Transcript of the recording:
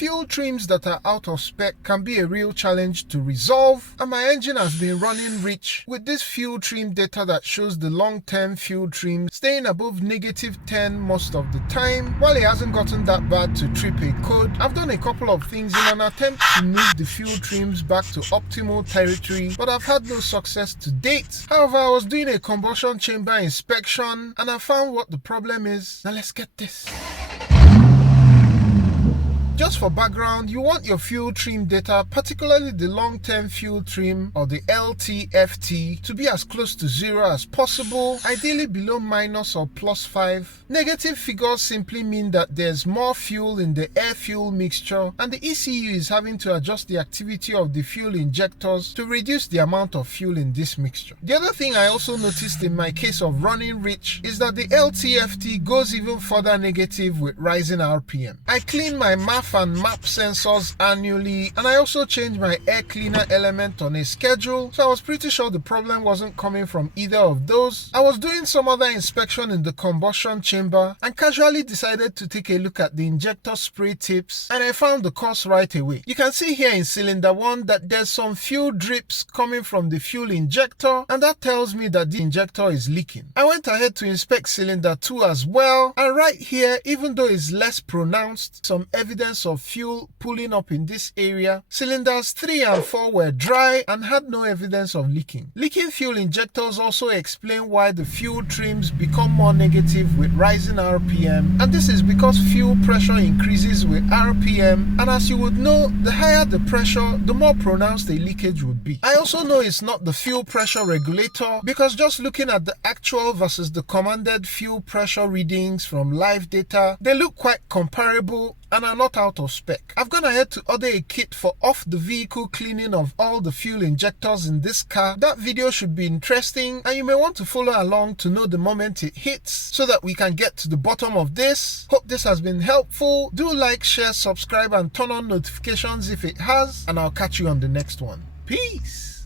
Fuel trims that are out of spec can be a real challenge to resolve, and my engine has been running rich with this fuel trim data that shows the long-term fuel trim staying above -10 most of the time. While it hasn't gotten that bad to trip a code, I've done a couple of things in an attempt to move the fuel trims back to optimal territory, but I've had no success to date. However, I was doing a combustion chamber inspection and I found what the problem is. Now let's get this. Just for background, you want your fuel trim data, particularly the long-term fuel trim or the LTFT, to be as close to 0 as possible, ideally below minus or +5. Negative figures simply mean that there's more fuel in the air-fuel mixture and the ECU is having to adjust the activity of the fuel injectors to reduce the amount of fuel in this mixture. The other thing I also noticed in my case of running rich is that the LTFT goes even further negative with rising RPM. I clean my MAF and map sensors annually, and I also changed my air cleaner element on a schedule, so I was pretty sure the problem wasn't coming from either of those. I was doing some other inspection in the combustion chamber and casually decided to take a look at the injector spray tips, and I found the cause right away. You can see here in cylinder 1 that there's some fuel drips coming from the fuel injector, and that tells me that the injector is leaking. I went ahead to inspect cylinder 2 as well, and right here, even though it's less pronounced, some evidence of fuel pulling up in this area. Cylinders 3 and 4 were dry and had no evidence of leaking. Leaking fuel injectors also explain why the fuel trims become more negative with rising RPM, and this is because fuel pressure increases with RPM, and as you would know, the higher the pressure, the more pronounced the leakage would be. I also know it's not the fuel pressure regulator because just looking at the actual versus the commanded fuel pressure readings from live data, they look quite comparable and are not out of spec. I've gone ahead to order a kit for off-the-vehicle cleaning of all the fuel injectors in this car. That video should be interesting and you may want to follow along to know the moment it hits so that we can get to the bottom of this. Hope this has been helpful. Do like, share, subscribe and turn on notifications if it has, and I'll catch you on the next one. Peace!